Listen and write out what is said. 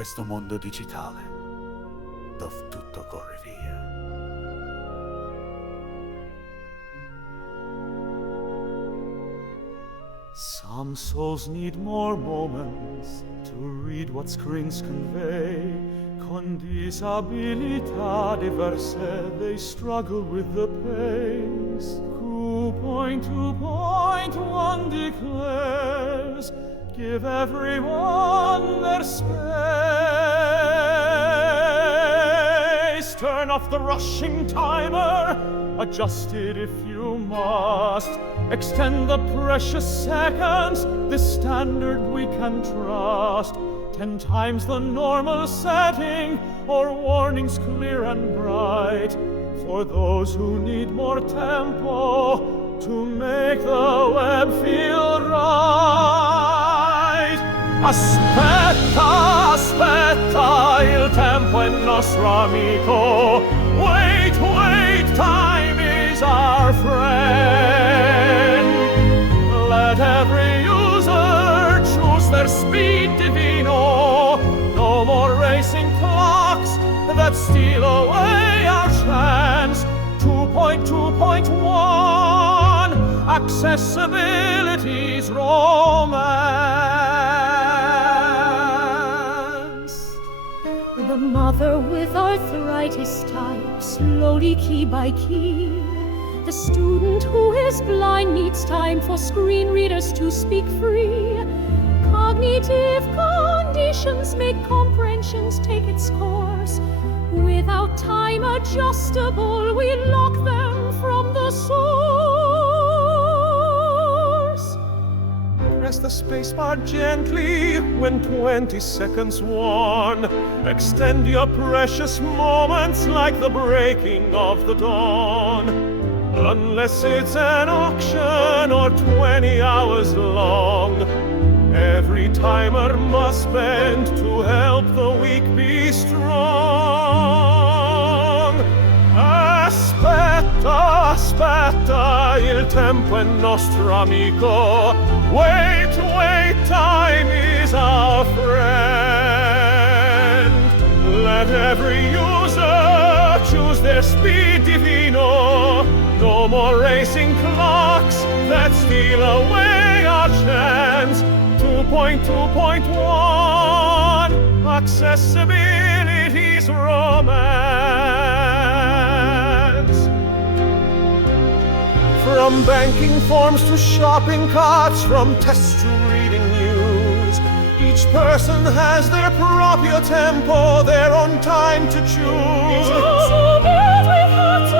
questo mondo digitale, dove tutto corre via. Some souls need more moments to read what screens convey. Con disabilità diverse, they struggle with the pace. Who point to point, one declares, give everyone their space. Turn off the rushing timer, adjust it if you must. Extend the precious seconds, this standard we can trust. 10 times the normal setting, or warnings clear and bright. For those who need more tempo, to make the web feel right. Aspetta, aspetta, il tempo è nostro amico. Wait, wait, time is our friend. Let every user choose their speed divino. No more racing clocks that steal away our chance. 2.2.1 Accessibility's romance. The mother with arthritis types slowly key by key. The student who is blind needs time for screen readers to speak free. Cognitive conditions make comprehensions take its course. Without time adjustable, we lock them from the source. Press the spacebar gently when 20 seconds worn. Extend your precious moments like the breaking of the dawn. Unless it's an auction or 20 hours long, every timer must bend to help the weak be strong. Aspetta, aspetta, il tempo è nostro amico. Wait, wait, time is our friend. Let every user choose their speed divino. No more racing clocks that steal away our chance. 2.2.1 Accessibility's romance. From banking forms to shopping carts, from tests to reading news, each person has their proprio tempo, their own time to choose. So built with hearts